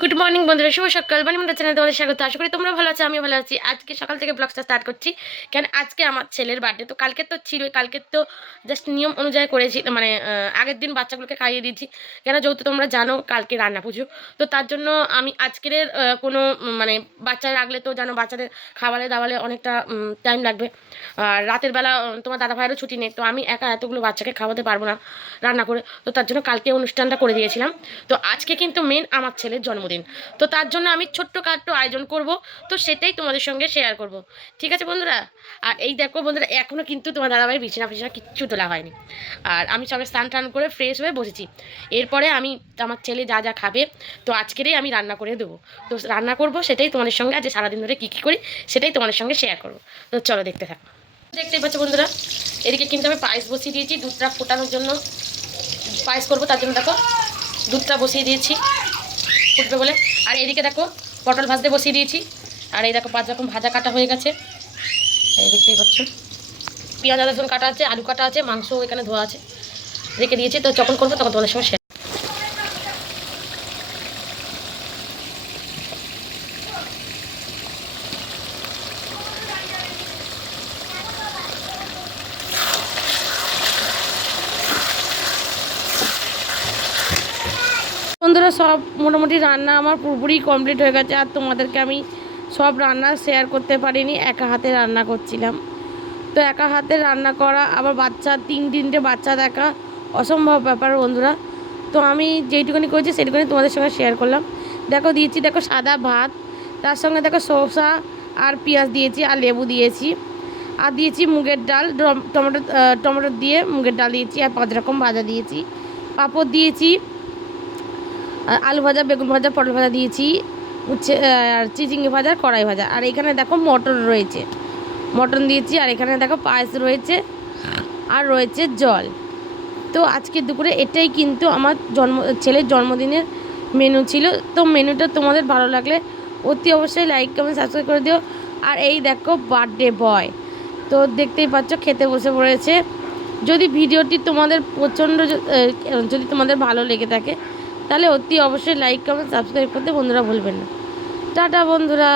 Good morning বন্ধুরা। শুভ সকাল। বানি মন্দির চ্যানেলে তোমাদের স্বাগত। আশা করি তোমরা ভালো আছো, আমিও ভালো আছি। আজকে সকাল থেকে ব্লগটা স্টার্ট করছি। কেন আজকে আমার ছেলের বার্থডে তো কালকে তো ছিল, কালকে তো জাস্ট নিয়ম অনুযায়ী করেছি মানে আগের দিন বাচ্চাগুলোকে খাইয়ে দিয়েছি। কেন যেহেতু তোমরা জানো, কালকে রান্না পুজো। তো তার জন্য আমি আজকের কোনো মানে বাচ্চা রাখলে তো জানো, বাচ্চাদের খাবারে দাওয়ালে অনেকটা টাইম লাগবে। আর রাতের বেলা তোমার দাদা ভাইয়েরও ছুটি নেই। তো আমি একা এতগুলো বাচ্চাকে খাওয়াতে পারব না রান্না করে। তো তার জন্য কালকে অনুষ্ঠানটা করে দিয়েছিলাম। তো আজকে কিন্তু মেন আমার ছেলের জন্মদিন তো তার জন্য আমি ছোট্ট খাট্ট আয়োজন করব। তো সেটাই তোমাদের সঙ্গে শেয়ার করব। ঠিক আছে বন্ধুরা? আর এই দেখো বন্ধুরা এখনও কিন্তু তোমার দাদাভাই বিছানা ফিছানা কিচ্ছু তোলা হয়নি। আর আমি সবে স্নান টান করে ফ্রেশ হয়ে বসেছি। এরপরে আমি, আমার ছেলে যা যা খাবে, তো আজকেরই আমি রান্না করে দেবো। তো রান্না করব সেটাই তোমাদের সঙ্গে আজ সারাদিন ধরে কী কী করি সেটাই তোমাদের সঙ্গে শেয়ার করব। তো চলো দেখতে থাকো। দেখতেই পাচ্ছ বন্ধুরা, এদিকে কিন্তু আমি পায়েস বসিয়ে দিয়েছি, দুধটা ফোটানোর জন্য। পায়েস করব তার জন্য দেখো, দুধটা বসিয়ে দিয়েছি। ফুটবে বলে আর এদিকে দেখো, পটল ভাজতে বসিয়ে দিয়েছি। আর এই দেখো পাঁচ রকম ভাজা কাটা হয়ে গেছে, এই দেখতেই পাচ্ছ। পেঁয়াজ, আদা কাটা আছে, আলু কাটা আছে, মাংস এখানে ধোয়া আছে, রেখে দিয়েছি। তো যখন করব তখন তোমাদের সঙ্গে share বন্ধুরা, সব মোটামুটি রান্না আমার পুরোপুরি কমপ্লিট হয়ে গেছে আর তোমাদেরকে আমি সব রান্না শেয়ার করতে পারিনি, একা হাতে রান্না করছিলাম। তো একা হাতে রান্না করা, আবার বাচ্চা, তিন তিনটে বাচ্চা দেখা অসম্ভব ব্যাপার বন্ধুরা। তো আমি যেইটুকুনি করেছি, সেইটুকুনি তোমাদের সঙ্গে শেয়ার করলাম। দেখো, দিয়েছি দেখো সাদা ভাত, তার সঙ্গে দেখো শসা আর পেঁয়াজ দিয়েছি আর লেবু দিয়েছি। আর দিয়েছি মুগের ডাল টমেটো টমেটো দিয়ে মুগের ডাল দিয়েছি আর পাঁচ রকম ভাজা দিয়েছি। পাঁপড় দিয়েছি আলু ভাজা, বেগুন ভাজা, পটল ভাজা দিয়েছি, উচ্ছে আর চিচিঙ্গি ভাজা, কড়াই ভাজা। আর এখানে দেখো মটর রয়েছে। মটন দিয়েছি, আর এখানে দেখো পায়েস রয়েছে, আর রয়েছে জল। তো আজকে দুপুরে এটাই কিন্তু আমার জন্ম, ছেলের জন্মদিনের মেনু ছিল। তো মেনুটা তোমাদের ভালো লাগলে অতি অবশ্যই লাইক কমেন্ট সাবস্ক্রাইব করে দিও। আর এই দেখো বার্থডে বয় তো দেখতেই পাচ্ছ খেতে বসে পড়েছে। যদি ভিডিওটি তোমাদের প্রচণ্ড যদি তোমাদের ভালো লেগে থাকে তাহলে অতি অবশ্যই লাইক কমেন্ট সাবস্ক্রাইব করতে বন্ধুরা ভুলবেন না। টাটা বন্ধুরা।